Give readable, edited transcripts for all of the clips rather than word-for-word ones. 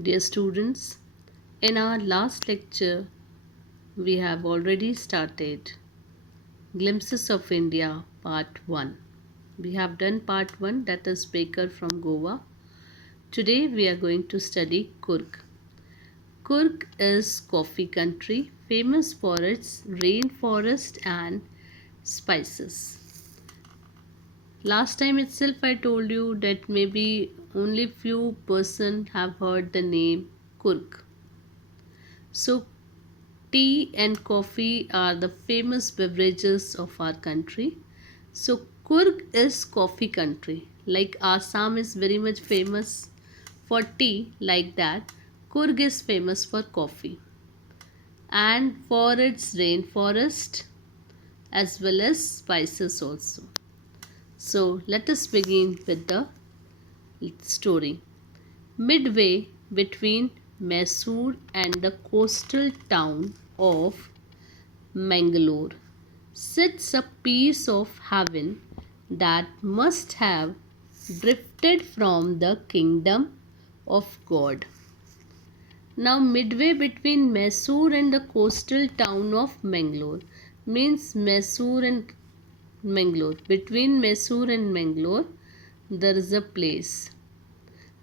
Dear students, in our last lecture, we have already started Glimpses of India Part 1. We have done Part 1, that is Baker from Goa. Today we are going to study Coorg. Coorg is coffee country famous for its rainforest and spices. Last time itself I told you that maybe only few person have heard the name Coorg. So tea and coffee are the famous beverages of our country. So Coorg is coffee country. Like Assam is very much famous for tea, like that Coorg is famous for coffee and for its rainforest as well as spices also. So let us begin with the story. Midway between Mysore and the coastal town of Mangalore sits a piece of heaven that must have drifted from the kingdom of God. Now, midway between Mysore and the coastal town of Mangalore means Mysore and Mangalore. Between Mysore and Mangalore, there is a place.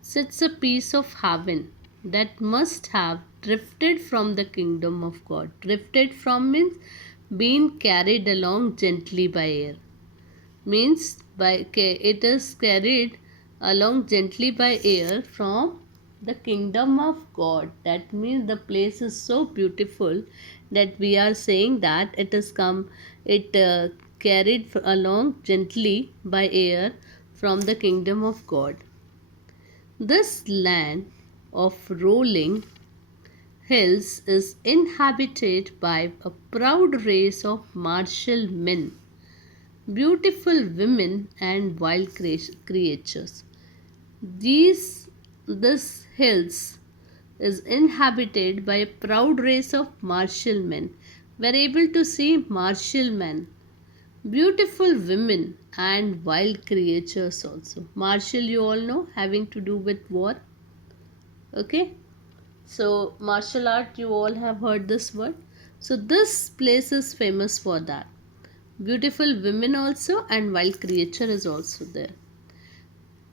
Sits a piece of heaven that must have drifted from the kingdom of God. Drifted from means being carried along gently by air. Means it is carried along gently by air from the kingdom of God. That means the place is so beautiful that we are saying that it carried along gently by air from the kingdom of God. This land of rolling hills is inhabited by a proud race of martial men, beautiful women, and wild creatures. This hills is inhabited by a proud race of martial men. We are able to see martial men, beautiful women, and wild creatures also. Martial, you all know, having to do with war. Okay, so martial art, you all have heard this word. So this place is famous for that. Beautiful women also and wild creature is also there.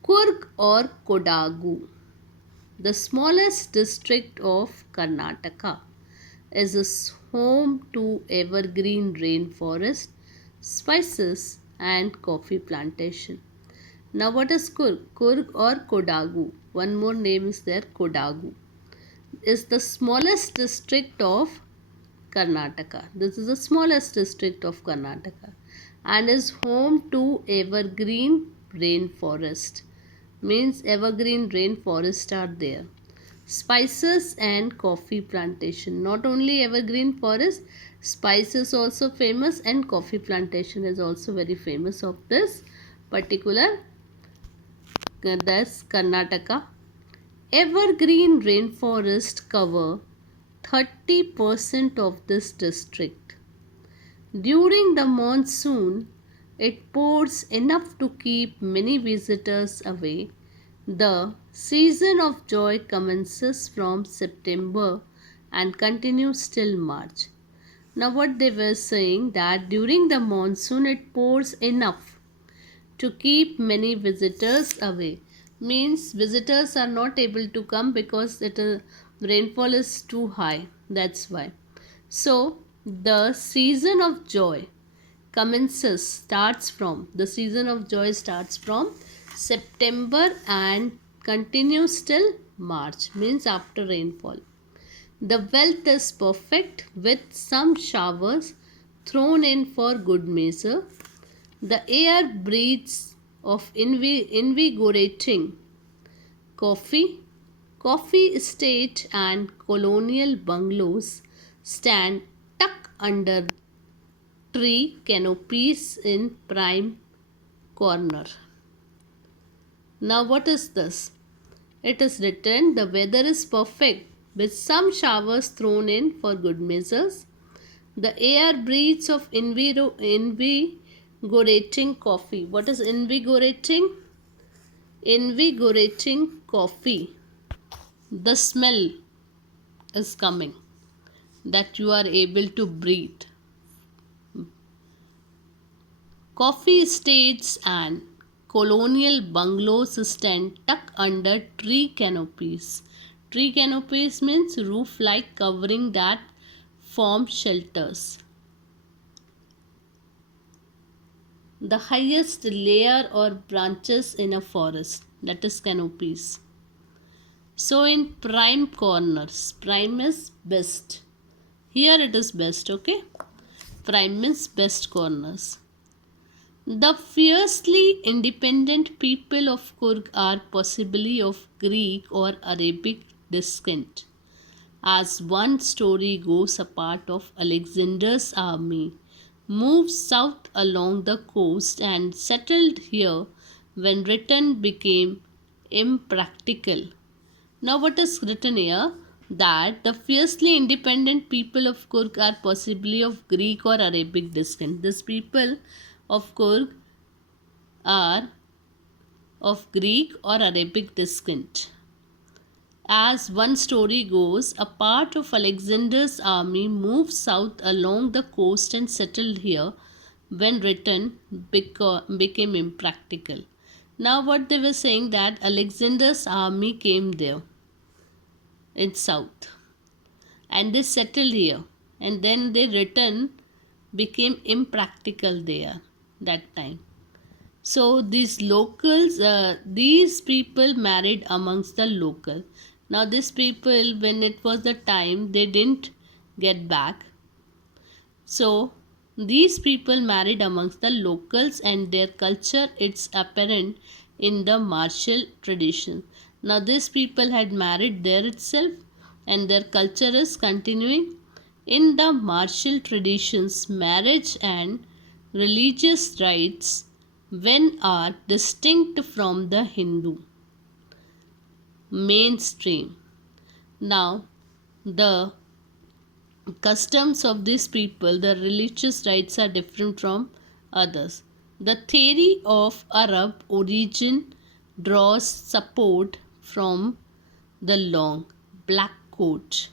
Coorg or Kodagu, the smallest district of Karnataka, is a home to evergreen rainforest, spices, and coffee plantation. Now, what is Coorg? Coorg or Kodagu? One more name is there, Kodagu. Is the smallest district of Karnataka. This is the smallest district of Karnataka and is home to evergreen rainforest. Means evergreen rainforest are there. Spices and coffee plantation. Not only evergreen forest, spices also famous and coffee plantation is also very famous of this particular that's Karnataka. Evergreen rainforest cover 30% of this district. During the monsoon, it pours enough to keep many visitors away. The season of joy commences from September and continues till March. Now, what they were saying that during the monsoon, it pours enough to keep many visitors away. Means visitors are not able to come because rainfall is too high. That's why. So the season of joy starts from September and continues till March, means after rainfall. The wealth is perfect with some showers thrown in for good measure. The air breathes of invigorating coffee. Coffee estate and colonial bungalows stand tucked under tree canopies in prime corner. Now, what is this? It is written the weather is perfect with some showers thrown in for good measures. The air breathes of invigorating coffee. What is invigorating? Invigorating coffee the smell is coming, that you are able to breathe. Coffee estates and colonial bungalows stand tucked under tree canopies. Tree canopies means roof like covering that form shelters. The highest layer or branches in a forest, that is canopies. So in prime corners, prime is best. Here it is best, okay? Prime means best corners. The fiercely independent people of Kurg are possibly of Greek or Arabic descent. As one story goes, a part of Alexander's army moved south along the coast and settled here when return became impractical. Now, what is written here? That the fiercely independent people of Kurg are possibly of Greek or Arabic descent. These people of Kurg are of Greek or Arabic descent. As one story goes, a part of Alexander's army moved south along the coast and settled here when return became impractical. Now, what they were saying, that Alexander's army came there in south and they settled here, and then they return became impractical there that time. So these people married amongst the local. Now these people, when it was the time, they didn't get back. So these people married amongst the locals, and their culture it's apparent in the martial tradition. Now these people had married there itself, and their culture is continuing in the martial traditions. Marriage and religious rites when are distinct from the Hindu mainstream. Now, the customs of these people, the religious rites are different from others. The theory of Arab origin draws support from the long black coat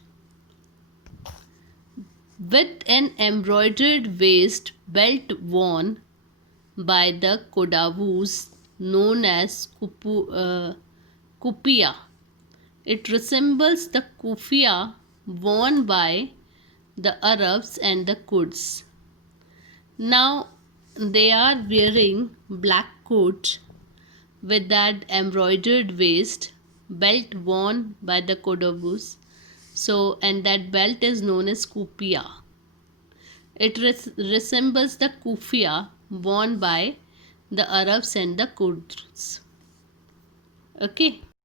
with an embroidered waist belt worn by the Kodavus known as kupia. It resembles the kufia worn by the Arabs and the Kurds. Now they are wearing black coat with that embroidered waist belt worn by the Kodavus. So, and that belt is known as kupia. It resembles the kufia worn by the Arabs and the Kurds. Okay.